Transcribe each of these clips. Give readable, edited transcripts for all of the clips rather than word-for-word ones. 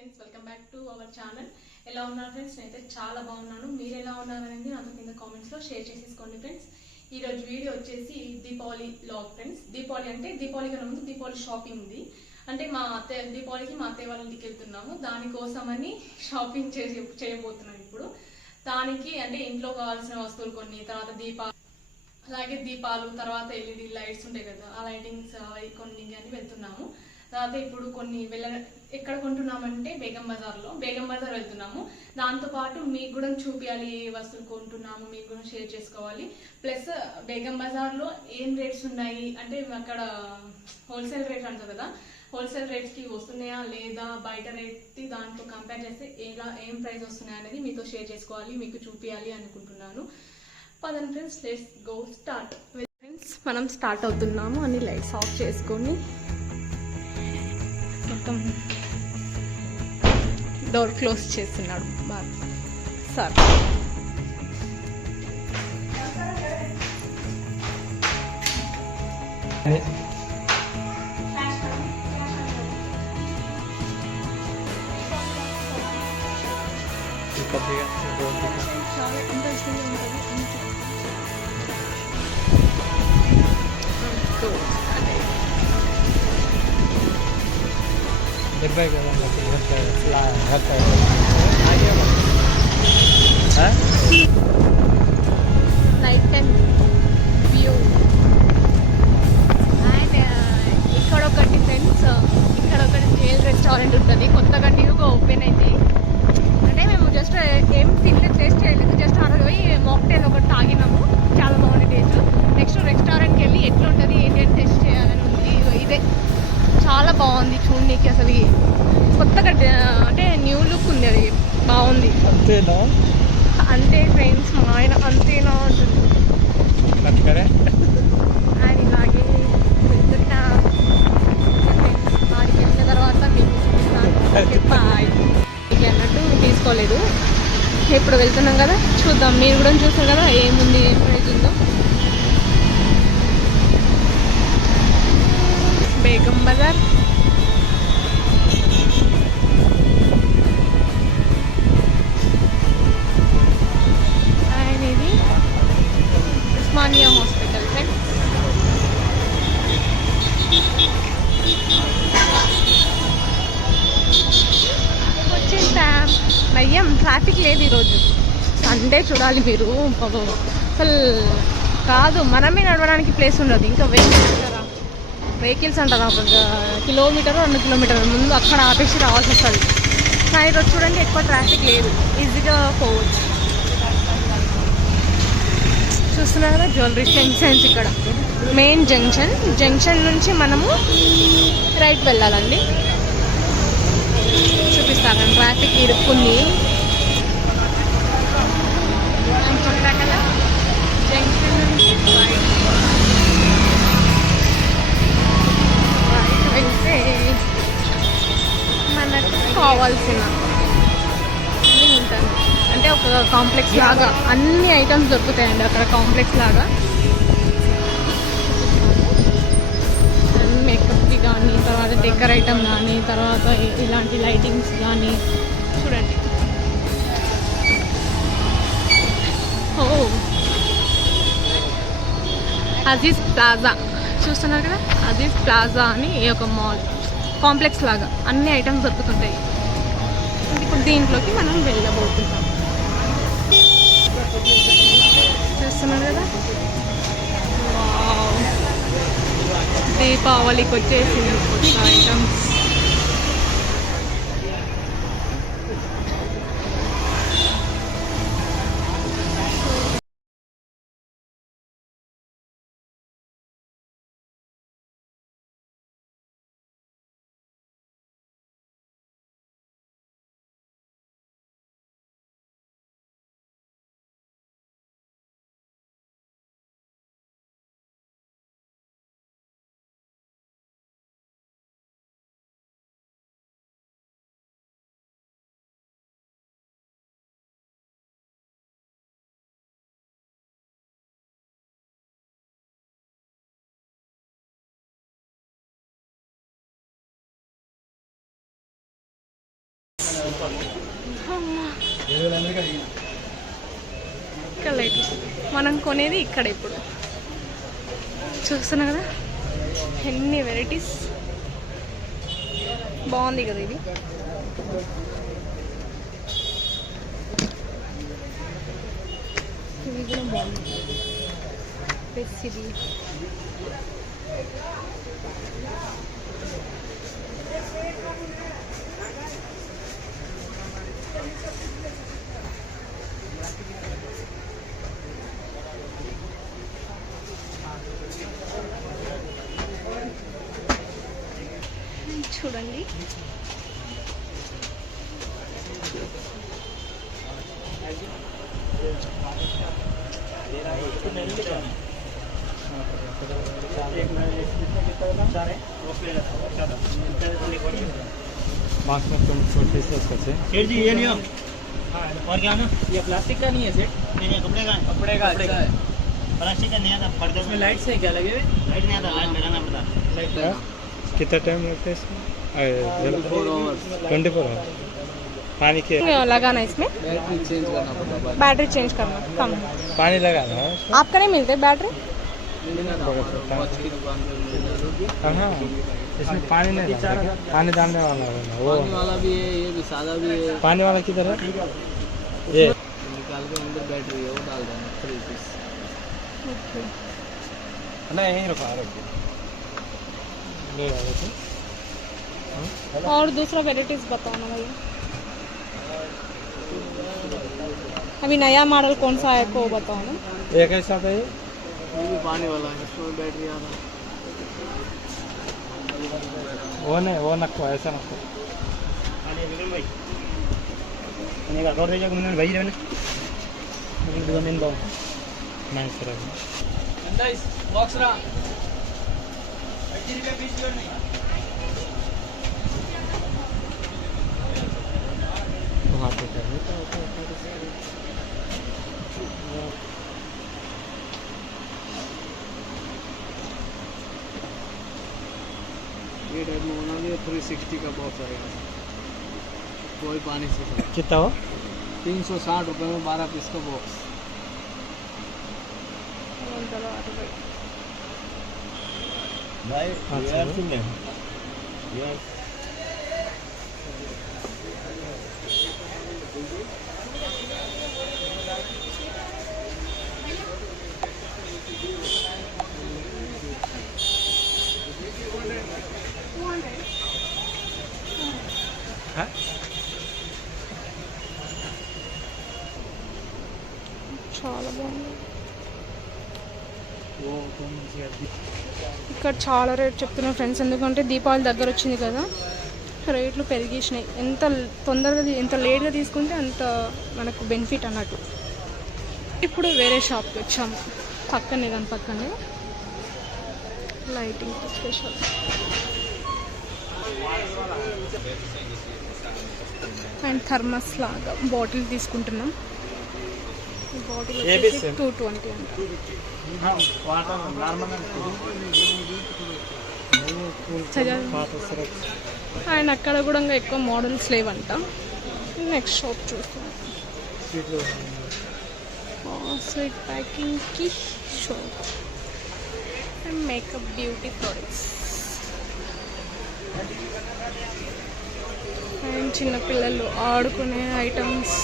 Friends, welcome back to our channel. ఎలా ఉన్నారు friends? నేనైతే చాలా బాగున్నాను. మీరు ఎలా ఉన్నారనేది నాతో కింద కామెంట్స్లో షేర్ చేసేసుకోండి ఫ్రెండ్స్. ఈ రోజు వీడియో వచ్చేసి దీపావళి వ్లాగ్ ఫ్రెండ్స్. దీపావళి అంటే దీపావళి కన్నా ముందు దీపావళి షాపింగ్ ఉంది. అంటే మా అత్తయ్య దీపావళికి మా అత్తయ్య వాళ్ళ ఇంటికి వెళ్తున్నాము. దానికోసమని షాపింగ్ చేయబోతున్నాం ఇప్పుడు. దానికి అంటే ఇంట్లో కావాల్సిన వస్తువులు కొన్ని, తర్వాత అలాగే దీపాలు, తర్వాత ఎల్ఈడి లైట్స్ ఉంటాయి కదా, ఆ లైటింగ్స్ కొన్ని అని వెళ్తున్నాము. తర్వాత ఇప్పుడు కొన్ని ఎక్కడ కొంటున్నామంటే బేగం బజార్ వెళ్తున్నాము. దాంతో పాటు మీకు కూడా చూపించాలి, ఏ వస్తువులు కొంటున్నాము మీకు కూడా షేర్ చేసుకోవాలి. ప్లస్ బేగం బజార్లో ఏం రేట్స్ ఉన్నాయి అంటే అక్కడ హోల్సేల్ రేట్ అంటారు కదా, హోల్సేల్ రేట్స్కి వస్తున్నాయా లేదా, బయట రేట్కి దాంతో కంపేర్ చేస్తే ఏం ప్రైస్ వస్తున్నాయి అనేది మీతో షేర్ చేసుకోవాలి, మీకు చూపించాలి అనుకుంటున్నాను. పదండి friends, let's go start. Friends, మనం స్టార్ట్ అవుతున్నాము. అన్ని లైట్స్ ఆఫ్ చేసుకొని మొత్తం డోర్ క్లోజ్ చేస్తున్నాడు సార్. చాలా ఇంట్రెస్టింగ్ ఉంటుంది. Night time view. అండ్ ఇక్కడ ఒకటి ఫ్రెండ్స్, ఇక్కడ ఒకటి జైల్ రెస్టారెంట్ ఉంటుంది, కొత్తగా న్యూగా ఓపెన్ అయింది. అంటే మేము జస్ట్ ఏం తినలేదు, టేస్ట్ చేయలేదు, జస్ట్ ఆ రోజు పోయి మాక్టైల్ ఒకటి తాగినాము, చాలా బాగుంది టేస్ట్. నెక్స్ట్ రెస్టారెంట్కి వెళ్ళి ఎట్లుంటుంది ఏంటి అని టెస్ట్ చేయాలని ఉంది. ఇదే చాలా బాగుంది చూడనీకి, అసలు కొత్తగా అంటే న్యూ లుక్ ఉంది, అది బాగుంది. అంతేనా? అంతే ఫ్రెండ్స్, మా ఆయన అంతేనా అంటుంది. ఆయన ఇలాగే వెళ్తున్నా. ఆడికి వెళ్ళిన తర్వాత మీకు చూపిస్తాను. బాయ్ అన్నట్టు తీసుకోలేదు, ఇప్పుడు వెళ్తున్నాం కదా, చూద్దాం. మీరు కూడా చూస్తారు కదా ఏముంది, ఏం ప్రైజ్ ఉందో. బేగం బజార్ అండ్ ఇది ఉస్మానియా హాస్పిటల్ ఫ్రెండ్స్. వచ్చేసాం. నయ్యం ట్రాఫిక్ లేదు ఈరోజు, సండే చూడాలి మీరు. అసలు కాదు, మనమే నడవడానికి ప్లేస్ ఉండదు. ఇంకా వెహికల్స్ అంటారా, ఒక కిలోమీటర్ 2 కిలోమీటర్ల ముందు అక్కడ ఆపేసి రావాల్సి వస్తుంది. కానీ ఈరోజు చూడండి ఎక్కువ ట్రాఫిక్ లేదు, ఈజీగా పోవచ్చు. చూస్తున్నారు కదా జ్యువెలరీ జంక్షన్స్, ఇక్కడ మెయిన్ జంక్షన్ నుంచి మనము రైట్ వెళ్ళాలండి. చూపిస్తాను, ట్రాఫిక్ ఇరుక్కుంది. చెప్పా కదా, జంక్షన్ నుంచి రైట్ వెళ్తే మనకు కావాల్సిన అన్నీ ఉంటాయి. అంటే ఒక కాంప్లెక్స్ లాగా అన్ని ఐటమ్స్ దొరుకుతాయండి అక్కడ, కాంప్లెక్స్ లాగా. మేకప్కి కానీ, తర్వాత డెకర్ ఐటమ్ కానీ, తర్వాత ఇలాంటి లైటింగ్స్ కానీ చూడండి. ఓ అజీజ్ ప్లాజా చూస్తున్నారు కదా, అజీజ్ ప్లాజా అని ఒక మాల్ కాంప్లెక్స్ లాగా అన్ని ఐటమ్స్ దొరుకుతుంటాయి. ఇప్పుడు దీంట్లోకి మనం వెళ్ళబోతున్నాం. చూస్తున్నారు కదా, దీపావళికి వచ్చేసి ఐటమ్స్. ఇక్కడ లైట్ మనం కొనేది ఇక్కడ ఇప్పుడు చూస్తున్నా కదా ఎన్ని వెరైటీస్. బాగుంది కదా ఇది. ఇది కూడా బాగుంది. ఇది చూడండి. सेठ जी ये नहीं हो और क्या ना ये प्लास्टिक का नहीं है सेठ नहीं कपड़े का अच्छा है प्लास्टिक का नहीं आता पर्दे में लाइट से क्या लगे हुए लाइट नहीं आता लाइट लगाना पड़ता लाइट कितना टाइम लगता है इसमें? 24 आवर्स पानी के लगाना इसमें बैटरी चेंज करना पड़ता बैटरी चेंज करना कम पानी लगाना है आपका नहीं मिलते बैटरी हाँ इसमें पानी नहीं डालते क्या? पानी डालने वाला है ना वो पानी वाला भी है ये भी सादा भी है पानी वाला किधर है ये निकाल के अंदर बैटरी है वो डाल देना 3 पीस नहीं यहीं रुका ले आए थे। और दूसरा वेराइटीज बताओ ना भैया. अभी नया मॉडल कौन सा है को बताओ ना. ये कैसा था ये भी पानी वाला है इसमें बैटरी आ रहा वो नहीं वो नको ऐसा नको नहीं सर बॉक्स रहा वहाँ पे कर ये टाइप में बना दिया 360 का बॉक्स आएगा कोई पानी से कितना हो 360 रुपये में 12 पीस का बॉक्स भाई చాలా బాగుంది. ఇక్కడ చాలా రేట్ చెప్తున్నారు ఫ్రెండ్స్, ఎందుకంటే దీపావళి దగ్గర వచ్చింది కదా, రేట్లు పెరిగేసినాయి. ఎంత తొందరగా ఎంత లేట్గా తీసుకుంటే అంత మనకు బెనిఫిట్ అన్నట్టు. ఇప్పుడు వేరే షాప్కి వచ్చాము, పక్కనే దాని పక్కనే లైటింగ్ స్పెషల్. అండ్ థర్మస్ లాగా బాటిల్ తీసుకుంటున్నాం. బాటిల్ వచ్చేసి 220 అంట. అండ్ అక్కడ కూడా ఇంకా ఎక్కువ మోడల్స్ లేవంట. నెక్స్ట్ షాప్ చూస్తున్నాం, స్వీట్ ప్యాకింగ్కి shop and makeup beauty products and చిన్నపిల్లలు ఆడుకునే ఐటమ్స్,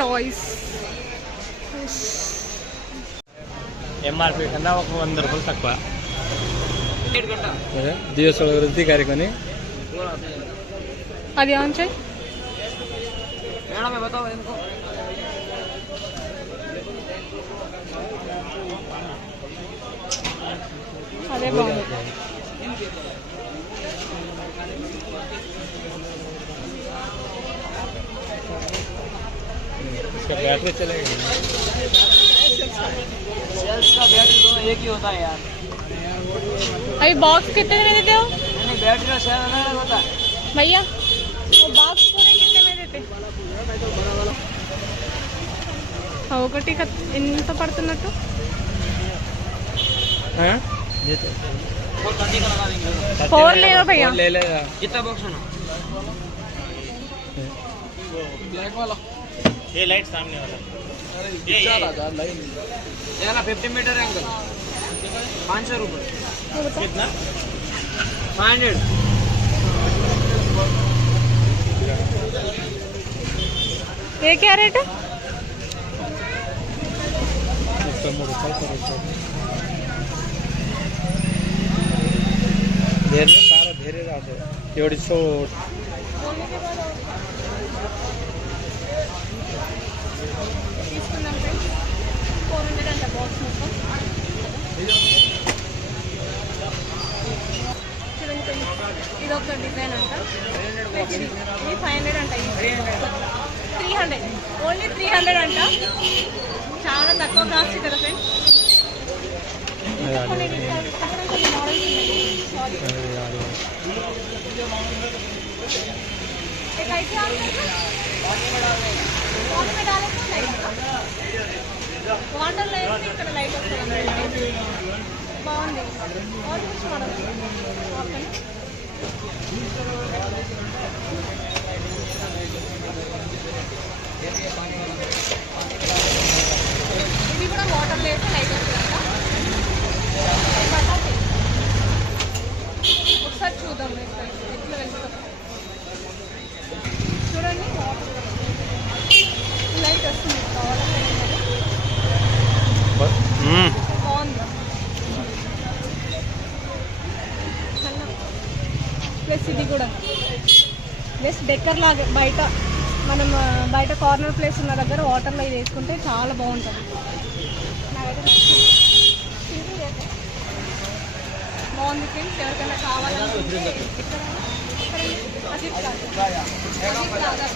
టాయ్స్. ఎంఆర్పి కన్నా ఒక 100 రూపాయలు తక్కువ. దివస వృద్ధి కార్యక్రమం అది ఆన్ చేయి. అదే బాగుంది. इसका बैटरी चलेगा, सेल्स का बैटरी दोनों एक ही होता है यार. अभी बॉक्स कितने में देते हो? नहीं बैटरी का सेल अलग होता है भैया, वो बॉक्स पूरे कितने में देते? ఒకటి ఎంత పడుతున్నట్టు? फोर ले लो भैया। ले लेगा कितना बॉक्स है ना ब्लैक वाला ये लाइट सामने वाला ये लाइन ये ना 50 मीटर एंगल 500 रुपये कितना 500 ये क्या रेट है? धीरे राहते एवढी सोड తీసుకున్నాం ఫ్రెండ్స్ 400 అంట బాక్స్ మొత్తం. చూడండి ఫ్రెండ్స్, ఇది ఒక డిజైన్ అంట. ఇది 500 అంట. 300 ఓన్లీ 300 అంట. చాలా తక్కువ కాస్ట్ కదా ఫ్రెండ్స్. కొన్ని మోడల్స్ ఉన్నాయి. कैसे आप वाटर में डाले तो लाइट वाटर लेते ఇక్కడ లైట్ వస్తుంది బాగుంది और कुछ मॉडल ఓకే ఇది కూడా వాటర్ లేస్తే లైట్ వస్తుందంట ఒకసారి చూద్దాం ఎట్లా వెళ్తాం చూడండి లైట్ వస్తుంది బాగుంది ప్లస్ ఇది కూడా ప్లస్ డెక్కర్ లాగా బయట మనం బయట కార్నర్ ప్లేస్ ఉన్న దగ్గర వాటర్లో ఇది వేసుకుంటే చాలా బాగుంటుంది నాకైతే నచ్చింది బాగుంది ఫ్రెండ్స్ ఎవరికైనా కావాలనుకుంటే అజిత్ లాగా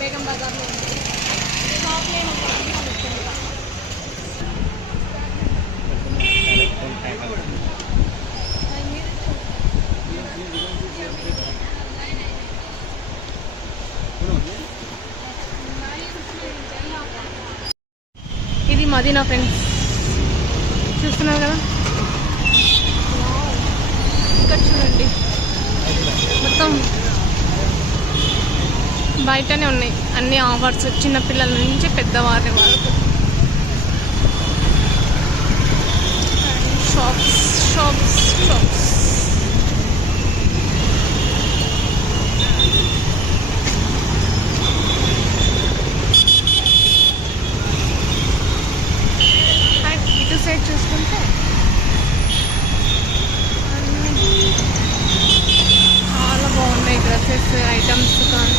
బేగం బజార్లో షాప్ నేమ్ ఇది మదీనా ఫ్రెండ్స్ చూస్తున్నారు కదా ఇక్కడ చూడండి మొత్తం బయటనే ఉన్నాయి అన్ని ఆఫర్స్ చిన్నపిల్లల నుంచి పెద్దవారి వరకు షాప్స్ షాప్స్ షాప్స్ అండ్ ఇటు సైడ్ చూసుకుంటే చాలా బాగున్నాయి డ్రెస్సెస్ ఐటమ్స్ కానీ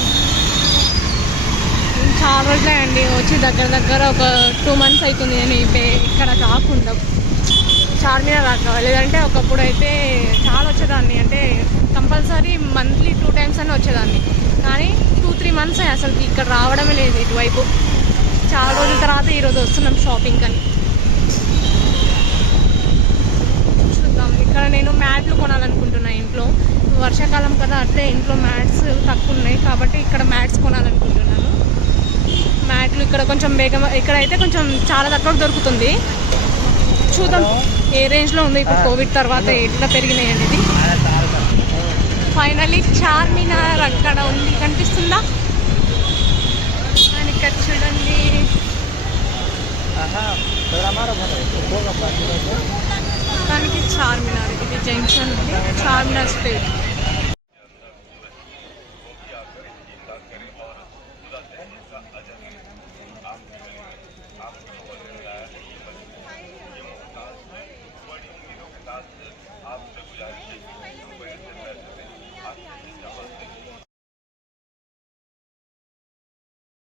చాలా రోజులే అండి వచ్చి దగ్గర ఒక 2 months అవుతుంది నేను ఇక్కడ రాకుండా చార్మినార్ రాక లేదంటే ఒకప్పుడు అయితే చాలా వచ్చేదాన్ని అంటే కంపల్సరీ మంత్లీ 2 times అని వచ్చేదాన్ని కానీ 2-3 months అసలు ఇక్కడ రావడమే లేదు ఇటువైపు చాలా రోజుల తర్వాత ఈరోజు వస్తున్నాం షాపింగ్ అని చూద్దాం ఇక్కడ నేను మ్యాట్లు కొనాలనుకుంటున్నాను ఇంట్లో వర్షాకాలం కదా అట్లే ఇంట్లో మ్యాట్స్ తక్కువ ఉన్నాయి కాబట్టి ఇక్కడ మ్యాట్స్ కొనాలనుకుంటున్నాను మ్యాట్లు ఇక్కడ కొంచెం ఇక్కడైతే కొంచెం చాలా తక్కువ దొరుకుతుంది చూద్దాం ఏ రేంజ్లో ఉంది ఇప్పుడు కోవిడ్ తర్వాత ఎట్లా పెరిగినాయి అనేది ఫైనలీ చార్మినార్ అక్కడ ఉంది కనిపిస్తుందా అని ఇక్కడ చూడండి దానికి చార్మినార్ ఇది జంక్షన్ ఉంది చార్మినార్ స్ట్రీట్